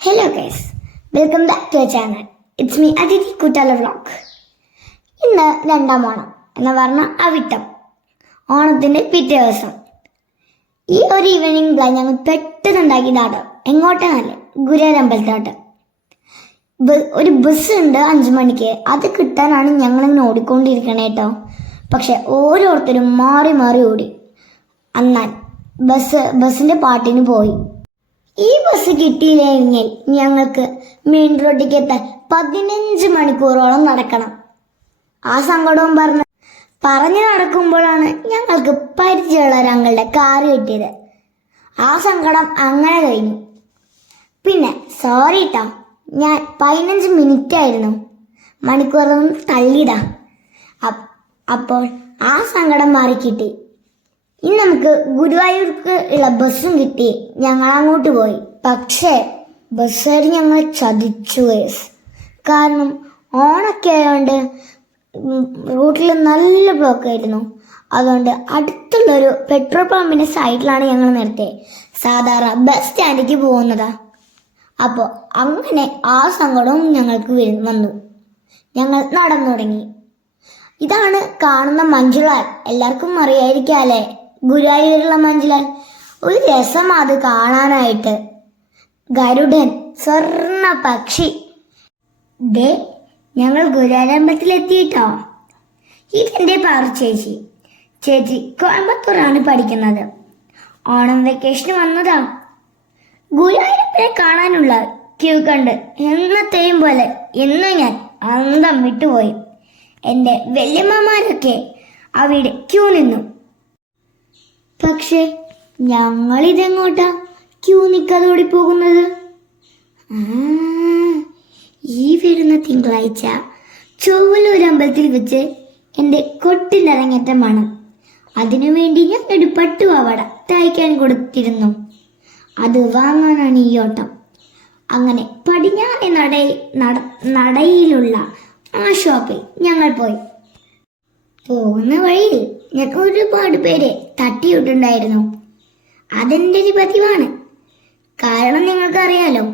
Hello guys, welcome back to our channel. It's me Aditi Kutala Vlog. ഇന്ന് രണ്ടാം ഓണം എന്ന് പറഞ്ഞ അവിട്ടം, ഓണത്തിന്റെ പിറ്റേ ദിവസം. ഈ ഒരു ഈവനിങ് പ്ലാൻ ഞങ്ങൾ പെട്ടെന്ന് ഉണ്ടാക്കിയതാണ്. എങ്ങോട്ടാണല്ലേ? ഗുരുവായൂരമ്പലത്തോട്ട്. ഒരു ബസ് ഉണ്ട് 5 മണിക്ക്. അത് കിട്ടാനാണ് ഞങ്ങളിങ്ങനെ ഓടിക്കൊണ്ടിരിക്കണേ കേട്ടോ. പക്ഷെ ഓരോരുത്തരും മാറി മാറി ഓടി. എന്നാൽ ബസ്സിന്റെ പാട്ടിന് പോയി. ഈ ബസ് കിട്ടിയില്ലെങ്കിൽ ഞങ്ങൾക്ക് മെയിൻ റോഡിലേക്ക് എത്താൻ 15 മണിക്കൂറോളം നടക്കണം. ആ സങ്കടവും പറഞ്ഞു നടക്കുമ്പോഴാണ് ഞങ്ങൾക്ക് പരിചയമുള്ള ഒരാളുടെ കാറ് കിട്ടിയത്. ആ സങ്കടം അങ്ങനെ കഴിഞ്ഞു. പിന്നെ സോറി ട്ടോ, ഞാൻ 15 മിനിറ്റ് ആയിരുന്നു മണിക്കൂറൊന്നും തള്ളിയതാ. അപ്പോൾ ആ സങ്കടം മാറിക്കിട്ടി. ഇനി നമുക്ക് ഗുരുവായൂർക്ക് ഉള്ള ബസ്സും കിട്ടി. ഞങ്ങൾ അങ്ങോട്ട് പോയി. പക്ഷേ ബസ്സുകാർ ഞങ്ങൾ ചതിച്ചു. കാരണം ഓണൊക്കെ ആയതുകൊണ്ട് റൂട്ടിൽ നല്ല ബ്ലോക്ക് ആയിരുന്നു. അതുകൊണ്ട് അടുത്തുള്ളൊരു പെട്രോൾ പമ്പിന്റെ സൈഡിലാണ് ഞങ്ങൾ നിർത്തിയത്. സാധാരണ ബസ് സ്റ്റാൻഡിലേക്ക് പോകുന്നതാ. അപ്പോൾ അങ്ങനെ ആ സങ്കടവും ഞങ്ങൾക്ക് വന്നു. ഞങ്ങൾ നടന്നു തുടങ്ങി. ഇതാണ് കാണുന്ന മഞ്ജുളാൽ. എല്ലാവർക്കും അറിയായിരിക്കാം അല്ലേ, ഗുരുവായൂരുള്ള മഞ്ജുളാൽ. ഒരു രസം അത് കാണാനായിട്ട്. ഗരുഡൻ, സ്വർണ്ണ പക്ഷി. ദേ ഞങ്ങൾ ഗുരുവായൂരമ്പലത്തിലെത്തിയിട്ടോ. ഇതെന്റെ പാറു ചേച്ചി. ചേച്ചി കോയമ്പത്തൂരാണ് പഠിക്കുന്നത്. ഓണം വെക്കേഷന് വന്നതാ. ഗുരുവായൂരപ്പനെ കാണാനുള്ള ക്യൂ കണ്ട് എന്നത്തെയും പോലെ എന്നും ഞാൻ അന്തം വിട്ടുപോയി. എന്റെ വല്യമ്മമാരൊക്കെ അവിടെ ക്യൂ നിന്നു. പക്ഷെ ഞങ്ങളിതെങ്ങോട്ടാ ക്യൂ നിൽക്കാതെ ഓടിപ്പോകുന്നത്? ഈ വരുന്ന തിങ്കളാഴ്ച ചൊവ്വലൂർ അമ്പലത്തിൽ വെച്ച് എൻ്റെ കൊട്ടിൻ്റെ അരങ്ങേറ്റമാണ്. അതിനുവേണ്ടി ഞാൻ ഒരു പട്ടുപാവാട തയ്ക്കാൻ കൊടുത്തിരുന്നു. അത് വാങ്ങാനാണ് ഈ ഓട്ടം. അങ്ങനെ പടിഞ്ഞാറേ നടയിലുള്ള ആ ഷോപ്പിൽ ഞങ്ങൾ പോയി. പോകുന്ന വഴിയിൽ ഞാൻ ഒരുപാട് പേരെ തട്ടിയിട്ടുണ്ടായിരുന്നു. അതെന്റെ ഒരു പതിവാണ്. കാരണം നിങ്ങൾക്കറിയാലോ,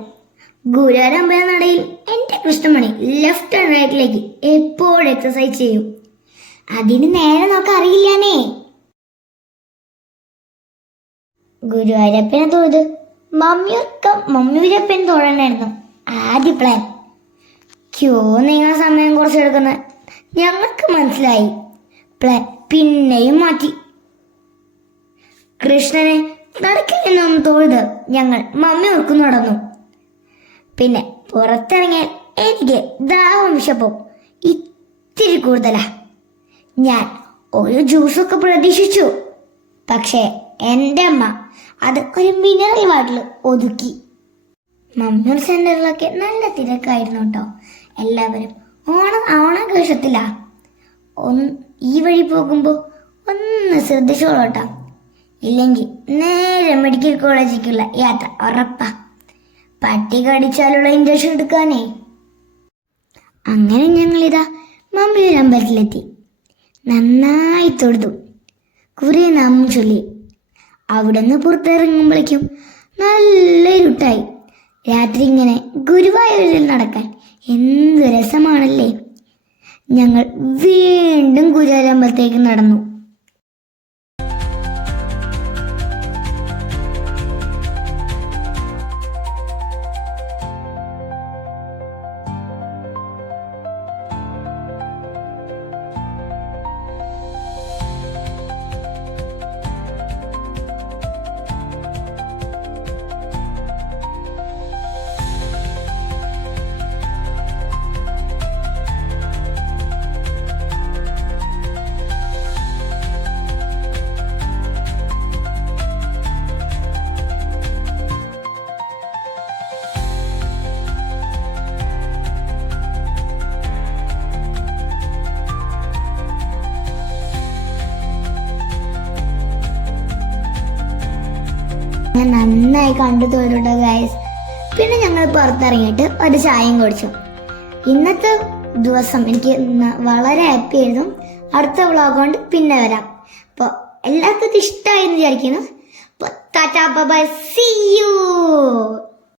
ഗുരുവായൂരമ്പല നടയിൽ എന്റെ കൃഷ്ണമണി ലെഫ്റ്റ് ആൻഡ് റൈറ്റിലേക്ക് എപ്പോഴും എക്സസൈസ് ചെയ്യും. അതിന് നേരെ നോക്കാൻ അറിയില്ലാനേ. ഗുരുവായൂരപ്പനെ തൊഴുത് മമ്മിയൂരപ്പൻ തൊഴനായിരുന്നു ആദ്യ പ്ലാൻ. ക്യൂ നീങ്ങാൻ സമയം കുറച്ചെടുക്കുന്ന ഞങ്ങൾക്ക് മനസ്സിലായി. പ്ലാൻ പിന്നെയും മാറ്റി. കൃഷ്ണനെ നടക്കിൽ നിന്നും തൊഴുത് ഞങ്ങൾ മമ്മിയൂർക്ക് നടന്നു. പിന്നെ പുറത്തിറങ്ങിയാൽ എനിക്ക് ദാഹം വിശപ്പും ഇത്തിരി കൂടുതലാ. ഞാൻ ഒരു ജ്യൂസൊക്കെ പ്രതീക്ഷിച്ചു. പക്ഷേ എൻ്റെ അമ്മ അത് ഒരു മിനറൽ വാട്ടർ ഒതുക്കി. മമ്മിയൂർ സെന്ററിലൊക്കെ നല്ല തിരക്കായിരുന്നു കേട്ടോ. എല്ലാവരും ഓണാഘോഷത്തിലാ. ഈ വഴി പോകുമ്പോൾ ഒന്ന് ശ്രദ്ധിച്ചോളൂട്ടോ, ഇല്ലെങ്കിൽ നേരെ മെഡിക്കൽ കോളേജിലേക്കുള്ള യാത്ര ഉറപ്പാ. പട്ടി കടിച്ചാലുള്ള ഇഞ്ചക്ഷൻ എടുക്കാനേ. അങ്ങനെ ഞങ്ങളിതാ മമ്മിയൂർ അമ്പലത്തിലെത്തി. നന്നായി തൊഴുതു, കുറെ നാമം ചൊല്ലി. അവിടെ നിന്ന് പുറത്തിറങ്ങുമ്പോഴേക്കും നല്ല ഇരുട്ടായി. രാത്രി ഇങ്ങനെ ഗുരുവായൂരിൽ നടക്കാൻ എന്ത് രസമാണല്ലേ. ഞങ്ങൾ വീണ്ടും ഗുരുവായൂരമ്പലത്തേക്ക് നടന്നു. ഞാൻ നന്നായി കണ്ടു തോന്നുന്നുണ്ടോ ഗൈസ്. പിന്നെ ഞങ്ങൾ പുറത്തിറങ്ങിയിട്ട് ഒരു ചായയും കുടിച്ചു. ഇന്നത്തെ ദിവസം എനിക്ക് വളരെ ഹാപ്പി ആയിരുന്നു. അടുത്ത വ്ളോഗ് കൊണ്ട് പിന്നെ വരാം. അപ്പോൾ എല്ലാവർക്കും ഇത് ഇഷ്ടമായി എന്ന് വിചാരിക്കുന്നു. Tata bye bye, see U.